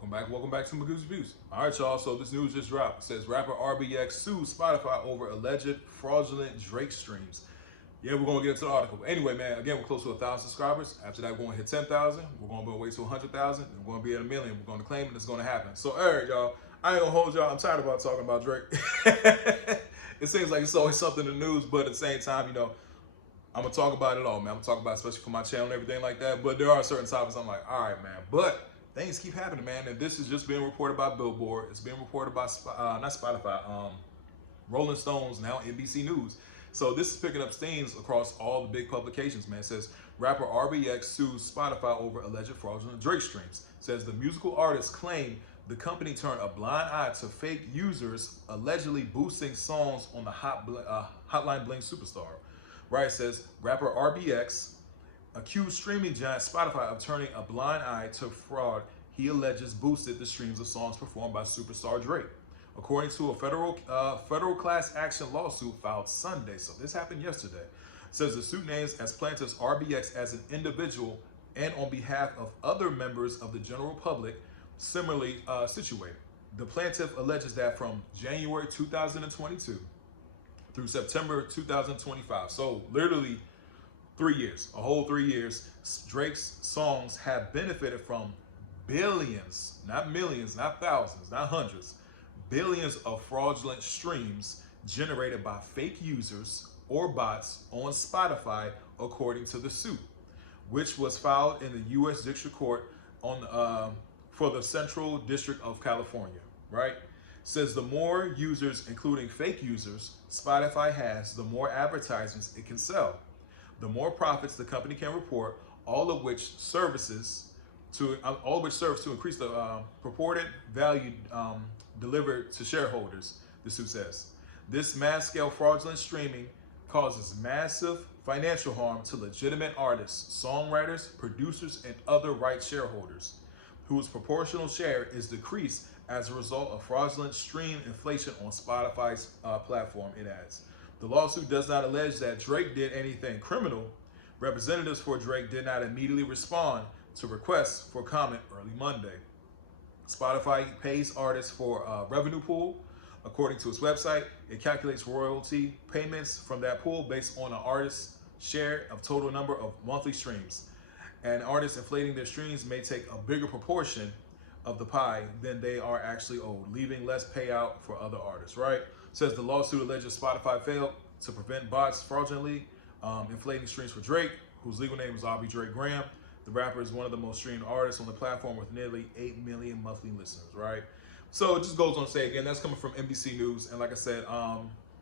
Welcome back to Magoo's Views. All right, y'all. So this news just dropped. It says rapper RBX sues Spotify over alleged fraudulent Drake streams. Yeah, we're gonna get into the article. Anyway, man, again, we're close to 1,000 subscribers. After that, we're gonna hit 10,000. We're gonna be on the way to 100,000. And we're gonna be at 1,000,000. We're gonna claim it. It's gonna happen. So, all right, y'all. I ain't gonna hold y'all. I'm tired about talking about Drake. It seems like it's always something in the news, but at the same time, I'm gonna talk about it all, man. I'm gonna talk about it, especially for my channel and everything like that. But there are certain topics I'm like, all right, man. But things keep happening, man. And this is just being reported by Billboard. It's being reported by not Spotify, Rolling Stones, now NBC News. So this is picking up steams across all the big publications, man. It says rapper RBX sues Spotify over alleged fraudulent Drake streams. It says the musical artist claimed the company turned a blind eye to fake users allegedly boosting songs on the Hotline Bling Superstar. Right, it says rapper RBX accused streaming giant Spotify of turning a blind eye to fraud he alleges boosted the streams of songs performed by superstar Drake. According to a federal class action lawsuit filed Sunday, so this happened yesterday, it says the suit names as plaintiffs RBX as an individual and on behalf of other members of the general public similarly situated. The plaintiff alleges that from January 2022 through September 2025, so literally 3 years, a whole 3 years, Drake's songs have benefited from billions, not millions, not thousands, not hundreds, billions of fraudulent streams generated by fake users or bots on Spotify, according to the suit, which was filed in the U.S. District Court for the Central District of California, right? Says the more users, including fake users, Spotify has, the more advertisements it can sell, the more profits the company can report, all of which serves to increase the purported value delivered to shareholders, the suit says. This mass-scale fraudulent streaming causes massive financial harm to legitimate artists, songwriters, producers, and other rights shareholders, whose proportional share is decreased as a result of fraudulent stream inflation on Spotify's platform, it adds. The lawsuit does not allege that Drake did anything criminal. Representatives for Drake did not immediately respond to requests for comment early Monday. Spotify pays artists for a revenue pool. According to its website, it calculates royalty payments from that pool based on an artist's share of total number of monthly streams. And artists inflating their streams may take a bigger proportion of the pie than they are actually owed, leaving less payout for other artists, right? Says the lawsuit alleges Spotify failed to prevent bots fraudulently inflating streams for Drake, whose legal name is Aubrey Drake Graham. The rapper is one of the most streamed artists on the platform with nearly 8 million monthly listeners, right? So it just goes on to say, again, that's coming from NBC News. And like I said,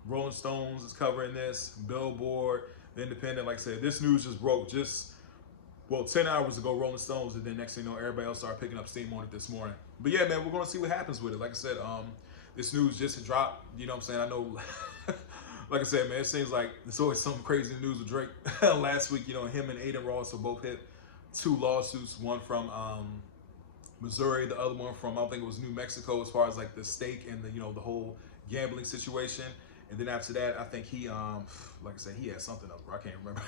Rolling Stones is covering this, Billboard, The Independent. Like I said, this news just broke 10 hours ago, Rolling Stones, and then next thing you know, everybody else started picking up steam on it this morning. But yeah, man, we're going to see what happens with it. Like I said, this news just dropped, you know what I'm saying? I know, like I said, man, it seems like there's always some crazy news with Drake. Last week, him and Aiden Ross were both hit 2 lawsuits, one from Missouri, the other one from, I think it was New Mexico, as far as like the stake and the whole gambling situation. And then after that, I think he, like I said, he had something else, bro. I can't remember.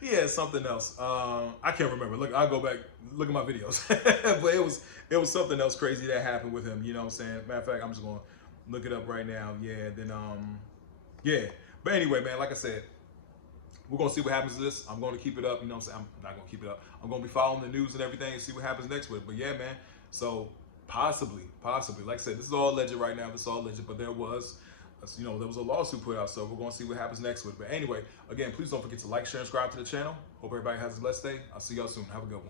He had something else. I can't remember. Look, I'll go back, look at my videos. But it was something else crazy that happened with him. You know what I'm saying? Matter of fact, I'm just going to look it up right now. Yeah, then, yeah. But anyway, man, like I said, we're going to see what happens to this. I'm going to keep it up. You know what I'm saying? I'm not going to keep it up. I'm going to be following the news and everything and see what happens next with it. But yeah, man. So possibly. Like I said, this is all alleged right now. This is all alleged. But there was a lawsuit put out. So we're going to see what happens next with it. But anyway, again, please don't forget to like, share, and subscribe to the channel. Hope everybody has a blessed day. I'll see y'all soon. Have a good one.